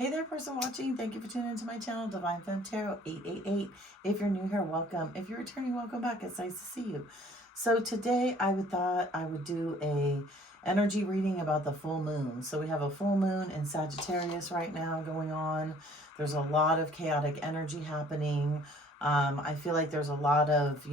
Hey there, person watching. Thank you for tuning into my channel, Divine Femme Tarot 888. If you're new here, welcome. If you're returning, welcome back. It's nice to see you. So today thought I would do a energy reading about the full moon. So we have a full moon in Sagittarius right now going on. There's a lot of chaotic energy happening. I feel like there's a lot of,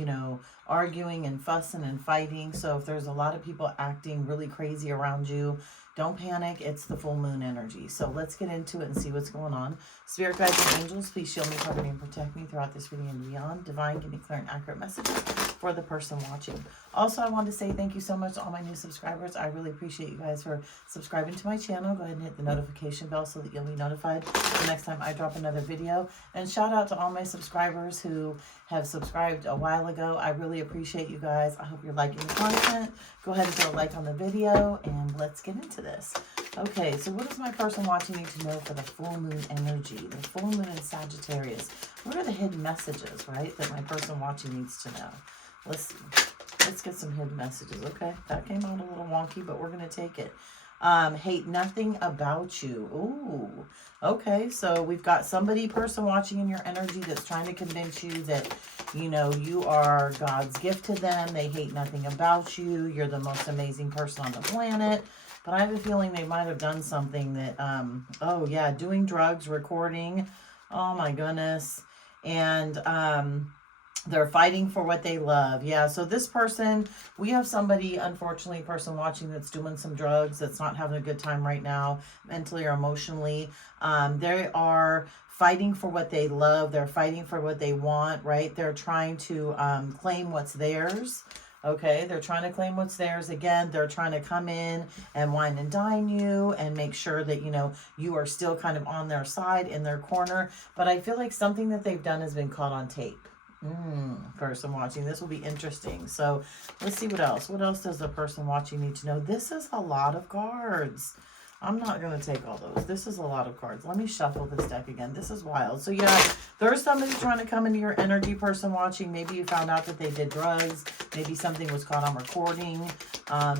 arguing and fussing and fighting. So if there's a lot of people acting really crazy around you, don't panic. It's the full moon energy. So let's get into it and see what's going on. Spirit guides and angels, please shield me, cover me, and protect me throughout this reading and beyond. Divine, give me clear and accurate messages for the person watching. Also, I want to say thank you so much to all my new subscribers. I really appreciate you guys for subscribing to my channel. Go ahead and hit the notification bell so that you'll be notified the next time I drop another video. And shout out to all my subscribers who have subscribed a while ago. I really appreciate you guys. I hope you're liking the content. Go ahead and throw a like on the video and let's get into this. Okay, so what does my person watching need to know for the full moon energy? The full moon in Sagittarius. What are the hidden messages, right, that my person watching needs to know? Let's see. Let's get some hidden messages. Okay, that came out a little wonky, but we're going to take it. Hate nothing about you. Ooh, okay, so we've got person watching in your energy that's trying to convince you that, you are God's gift to them. They hate nothing about you. You're the most amazing person on the planet. But I have a feeling they might have done something that, oh yeah, doing drugs, recording. Oh my goodness. And, they're fighting for what they love. Yeah, so this person, we have somebody, unfortunately, person watching that's doing some drugs, that's not having a good time right now, mentally or emotionally. They are fighting for what they love. They're fighting for what they want, right? They're trying to claim what's theirs. Okay, they're trying to claim what's theirs. Again, they're trying to come in and wine and dine you and make sure that, you are still kind of on their side, in their corner. But I feel like something that they've done has been caught on tape. Person watching, this will be interesting. So let's see what else. What else does the person watching need to know? This is a lot of cards. I'm not going to take all those. This is a lot of cards. Let me shuffle this deck again. This is wild. So yeah, there's somebody trying to come into your energy, person watching. Maybe you found out that they did drugs. Maybe something was caught on recording.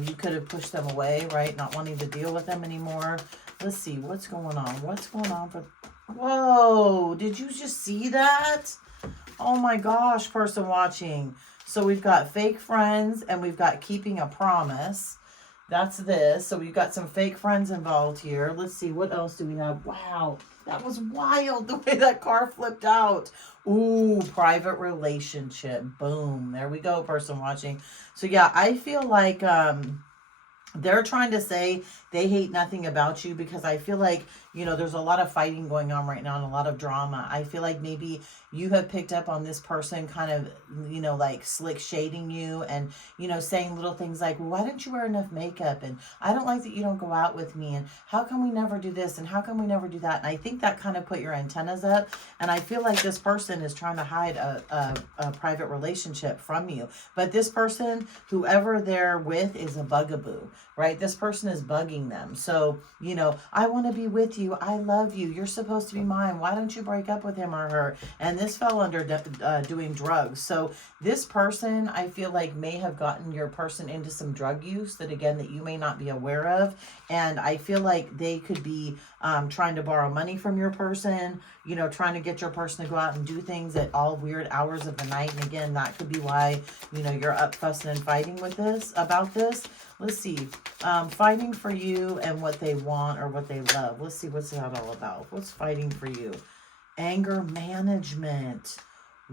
You could have pushed them away, right? Not wanting to deal with them anymore. Let's see. What's going on? What's going on for... Whoa! Did you just see that? Oh my gosh, person watching. So we've got fake friends and we've got keeping a promise. That's this. So we've got some fake friends involved here. Let's see, what else do we have? Wow, that was wild the way that car flipped out. Ooh, private relationship. Boom. There we go, person watching. So yeah, I feel like they're trying to say they hate nothing about you because I feel like, there's a lot of fighting going on right now and a lot of drama. I feel like maybe you have picked up on this person kind of, like slick shading you and, saying little things like, well, why don't you wear enough makeup? And I don't like that you don't go out with me. And how come we never do this? And how come we never do that? And I think that kind of put your antennas up. And I feel like this person is trying to hide a private relationship from you. But this person, whoever they're with, is a bugaboo, right? This person is bugging them. So, I want to be with you. I love you. You're supposed to be mine. Why don't you break up with him or her? And this fell under doing drugs. So this person, I feel like, may have gotten your person into some drug use that, again, that you may not be aware of. And I feel like they could be trying to borrow money from your person, trying to get your person to go out and do things at all weird hours of the night. And again, that could be why, you're up fussing and fighting with this, about this. Let's see, fighting for you and what they want or what they love. Let's see, what's that all about? What's fighting for you? Anger management.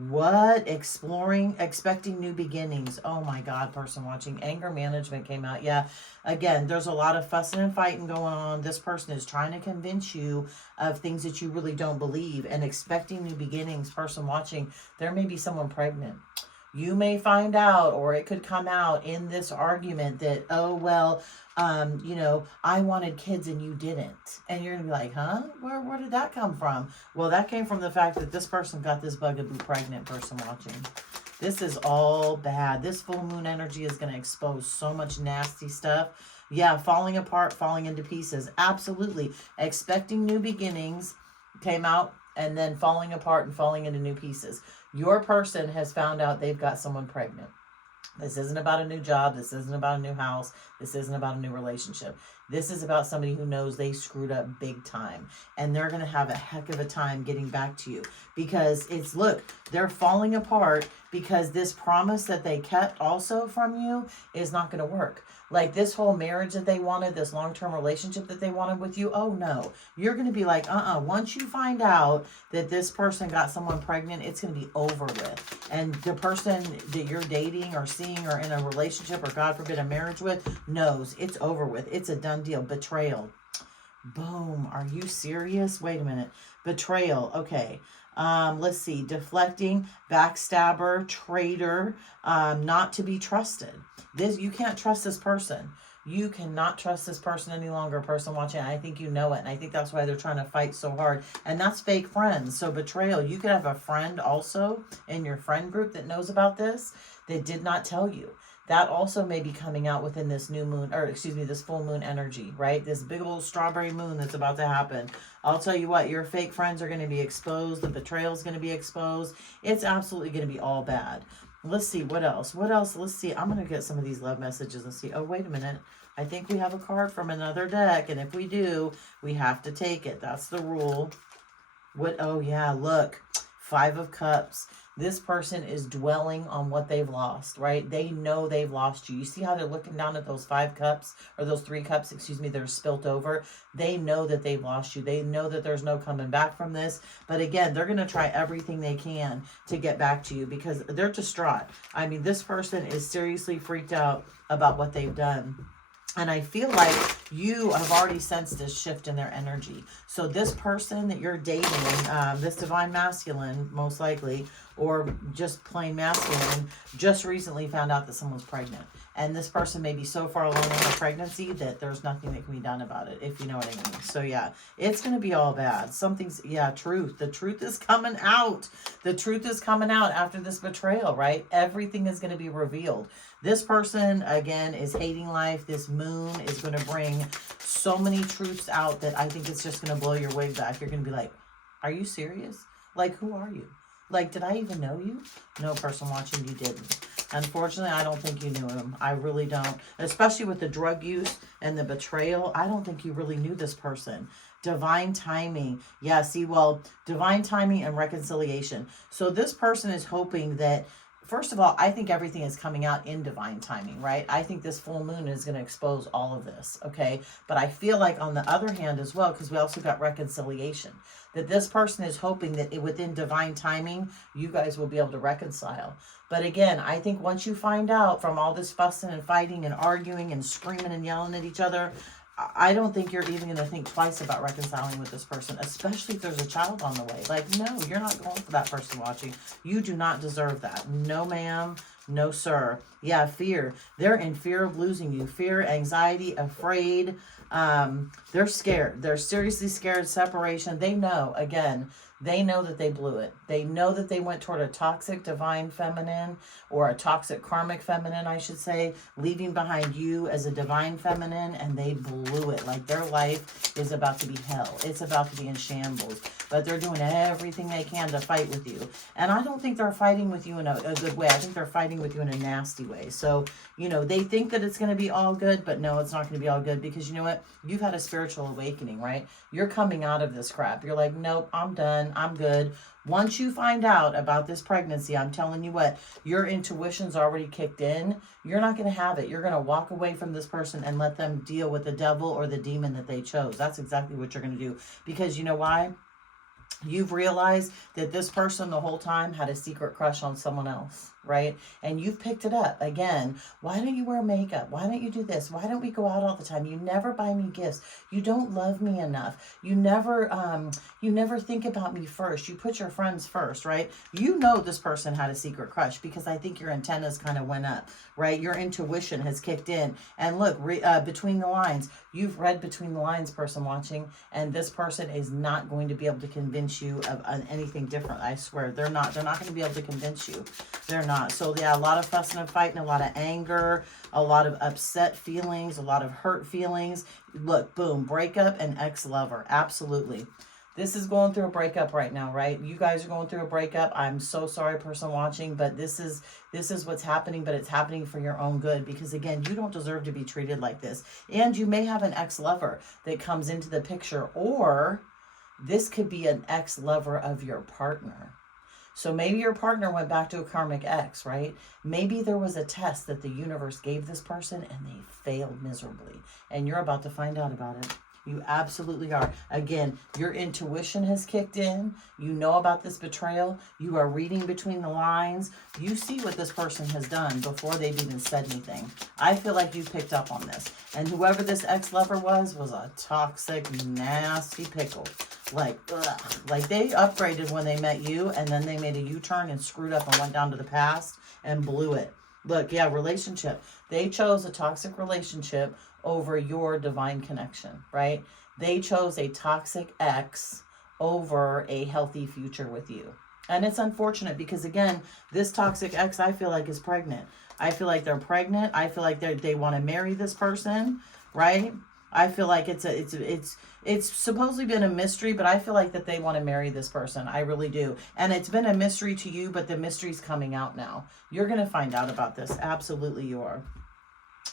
What? Expecting new beginnings. Oh my God, person watching. Anger management came out. Yeah, again, there's a lot of fussing and fighting going on. This person is trying to convince you of things that you really don't believe. And expecting new beginnings, person watching. There may be someone pregnant. You may find out, or it could come out in this argument that, oh, well, I wanted kids and you didn't. And you're going to be like, huh? Where did that come from? Well, that came from the fact that this person got this bugaboo pregnant, person watching. This is all bad. This full moon energy is going to expose so much nasty stuff. Yeah, falling apart, falling into pieces. Absolutely. Expecting new beginnings came out, and then falling apart and falling into new pieces. Your person has found out they've got someone pregnant. This isn't about a new job. This isn't about a new house. This isn't about a new relationship. This is about somebody who knows they screwed up big time, and they're going to have a heck of a time getting back to you, because it's, look, they're falling apart because this promise that they kept also from you is not going to work. Like this whole marriage that they wanted, this long-term relationship that they wanted with you, oh no. You're going to be like, once you find out that this person got someone pregnant, it's going to be over with. And the person that you're dating or seeing or in a relationship or, God forbid, a marriage with knows it's over with. It's a done deal. Betrayal. Boom. Are you serious? Wait a minute. Betrayal. Okay. Let's see. Deflecting, backstabber, traitor, not to be trusted. You can't trust this person. You cannot trust this person any longer, person watching. I think you know it. And I think that's why they're trying to fight so hard. And that's fake friends. So betrayal. You could have a friend also in your friend group that knows about this that did not tell you. That also may be coming out within this new moon, or excuse me, this full moon energy, right? This big old strawberry moon that's about to happen. I'll tell you what, your fake friends are going to be exposed. The betrayal is going to be exposed. It's absolutely going to be all bad. Let's see, what else? What else? Let's see. I'm going to get some of these love messages and see. Oh, wait a minute. I think we have a card from another deck. And if we do, we have to take it. That's the rule. What? Oh, yeah, look. 5 of Cups. This person is dwelling on what they've lost, right? They know they've lost you. You see how they're looking down at those 5 cups, or those 3 cups, excuse me, they're spilt over. They know that they've lost you. They know that there's no coming back from this. But again, they're going to try everything they can to get back to you because they're distraught. I mean, this person is seriously freaked out about what they've done. And I feel like you have already sensed this shift in their energy. So this person that you're dating, this divine masculine, most likely, or just plain masculine, just recently found out that someone's pregnant. And this person may be so far along in their pregnancy that there's nothing that can be done about it, if you know what I mean. So yeah, it's going to be all bad. Something's, yeah, truth. The truth is coming out. The truth is coming out after this betrayal, right? Everything is going to be revealed. This person, again, is hating life. This moon is going to bring so many truths out that I think it's just going to blow your wig back. You're going to be like, are you serious? Like, who are you? Like, did I even know you? No, person watching, you didn't. Unfortunately, I don't think you knew him. I really don't. Especially with the drug use and the betrayal, I don't think you really knew this person. Divine timing. Yeah, see, well, divine timing and reconciliation. So this person is hoping that, first of all, I think everything is coming out in divine timing, right? I think this full moon is going to expose all of this, okay? But I feel like on the other hand as well, because we also got reconciliation, that this person is hoping that within divine timing, you guys will be able to reconcile. But again, I think once you find out from all this fussing and fighting and arguing and screaming and yelling at each other, I don't think you're even going to think twice about reconciling with this person, especially if there's a child on the way. Like, no, you're not going for that person watching. You do not deserve that. No, ma'am. No, sir. Yeah, fear. They're in fear of losing you. Fear, anxiety, afraid. They're scared. They're seriously scared. Separation. They know, again, they know that they blew it. They know that they went toward a toxic divine feminine, or a toxic karmic feminine, I should say, leaving behind you as a divine feminine, and they blew it. Like, their life is about to be hell. It's about to be in shambles. But they're doing everything they can to fight with you. And I don't think they're fighting with you in a good way. I think they're fighting with you in a nasty way. So, you know, they think that it's going to be all good, but no, it's not going to be all good, because you know what? You've had a spiritual awakening, right? You're coming out of this crap. You're like, nope, I'm done. I'm good. Once you find out about this pregnancy, I'm telling you what, your intuition's already kicked in. You're not going to have it. You're going to walk away from this person and let them deal with the devil or the demon that they chose. That's exactly what you're going to do. Because you know why? You've realized that this person the whole time had a secret crush on someone else, right? And you've picked it up. Again, why don't you wear makeup? Why don't you do this? Why don't we go out all the time? You never buy me gifts. You don't love me enough. You never think about me first. You put your friends first, right? You know this person had a secret crush, because I think your antennas kind of went up, right? Your intuition has kicked in. And look, between the lines, you've read between the lines, person watching, and this person is not going to be able to convince you of anything different. I swear, they're not going to be able to convince you. They're not. So yeah, a lot of fussing and fighting, a lot of anger, a lot of upset feelings, a lot of hurt feelings. Look, boom, breakup and ex-lover. Absolutely. This is going through a breakup right now, right? You guys are going through a breakup. I'm so sorry, person watching, but this is what's happening, but it's happening for your own good, because again, you don't deserve to be treated like this. And you may have an ex-lover that comes into the picture, or this could be an ex-lover of your partner. So maybe your partner went back to a karmic ex, right? Maybe there was a test that the universe gave this person and they failed miserably. And you're about to find out about it. You absolutely are. Again, your intuition has kicked in. You know about this betrayal. You are reading between the lines. You see what this person has done before they've even said anything. I feel like you picked up on this. And whoever this ex-lover was a toxic, nasty pickle. Like, ugh. Like they upgraded when they met you, and then they made a U-turn and screwed up and went down to the past and blew it. Look, yeah, relationship. They chose a toxic relationship over your divine connection, right? They chose a toxic ex over a healthy future with you. And it's unfortunate because, again, this toxic ex, I feel like, is pregnant. I feel like they're pregnant. I feel like they want to marry this person, right? I feel like it's supposedly been a mystery, but I feel like that they want to marry this person. I really do. And it's been a mystery to you, but the mystery's coming out now. You're going to find out about this. Absolutely you are.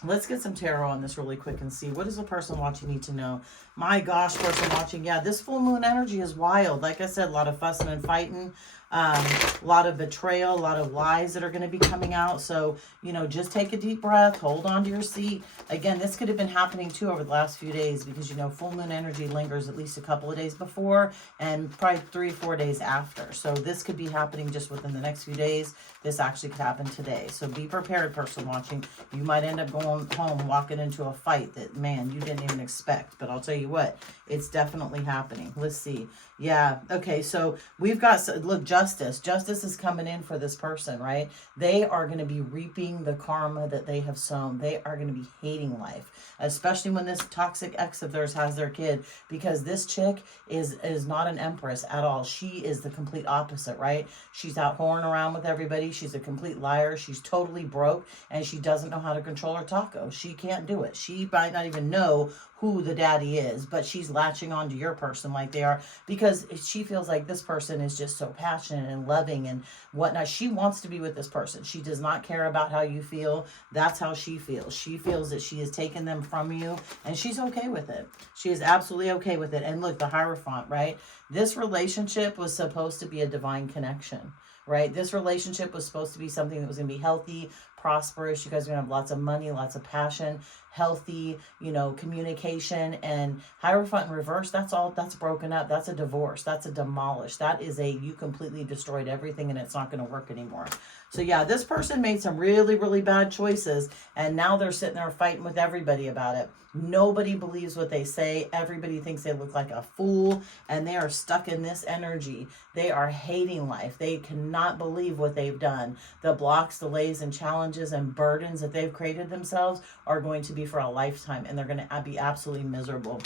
Let's get some tarot on this really quick and see, what does the person watching need to know? My gosh, person watching, yeah, this full moon energy is wild. Like I said, a lot of fussing and fighting, a lot of betrayal, a lot of lies that are going to be coming out. So, you know, just take a deep breath, hold on to your seat. Again, this could have been happening too over the last few days, because, you know, full moon energy lingers at least a couple of days before and probably 3 or 4 days after. So this could be happening just within the next few days. This actually could happen today. So be prepared, person watching. You might end up going home, walking into a fight that, man, you didn't even expect. But I'll tell you what, it's definitely happening. Let's see. Yeah. Okay. So we've got, look, justice. Justice is coming in for this person, right? They are going to be reaping the karma that they have sown. They are going to be hating life, especially when this toxic ex of theirs has their kid, because this chick is not an empress at all. She is the complete opposite, right? She's out whoring around with everybody. She's a complete liar. She's totally broke, and she doesn't know how to control her taco. She can't do it. She might not even know who the daddy is, but she's latching on to your person like they are, because she feels like this person is just so passionate and loving and whatnot. She wants to be with this person. She does not care about how you feel. That's how she feels. She feels that she has taken them from you, and she's okay with it. She is absolutely okay with it. And look, the Hierophant, right? This relationship was supposed to be a divine connection, right? This relationship was supposed to be something that was going to be healthy, prosperous. You guys are going to have lots of money, lots of passion, healthy, you know, communication. And Hierophant in reverse, that's broken up. That's a divorce. That's a demolish. That is you completely destroyed everything, and it's not going to work anymore. So yeah, this person made some really, really bad choices, and now they're sitting there fighting with everybody about it. Nobody believes what they say. Everybody thinks they look like a fool, and they are stuck in this energy. They are hating life. They cannot believe what they've done. The blocks, delays, and challenges and burdens that they've created themselves are going to be for a lifetime, and they're going to be absolutely miserable.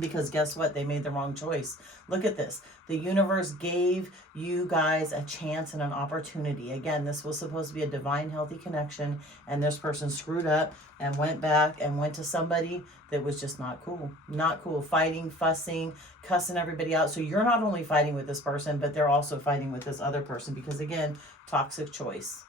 Because guess what? They made the wrong choice. Look at this. The universe gave you guys a chance and an opportunity. Again, this was supposed to be a divine, healthy connection, and this person screwed up and went back and went to somebody that was just not cool. Not cool. Fighting, fussing, cussing everybody out. So you're not only fighting with this person, but they're also fighting with this other person, because, again, toxic choice.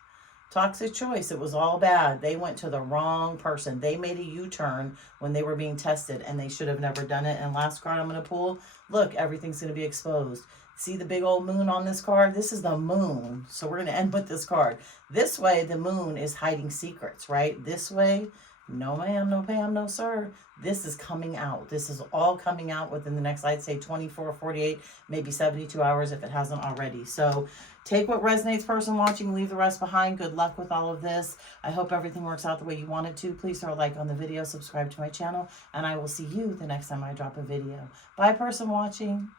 Toxic choice. It was all bad. They went to the wrong person. They made a U-turn when they were being tested, and they should have never done it. And last card I'm going to pull, look, everything's going to be exposed. See the big old moon on this card? This is the moon. So we're going to end with this card. This way, the moon is hiding secrets, right? This way, no ma'am, no ma'am, no sir. This is coming out. This is all coming out within the next, I'd say, 24, 48, maybe 72 hours if it hasn't already. So take what resonates, person watching, leave the rest behind. Good luck with all of this. I hope everything works out the way you want it to. Please throw a like on the video, subscribe to my channel, and I will see you the next time I drop a video. Bye, person watching.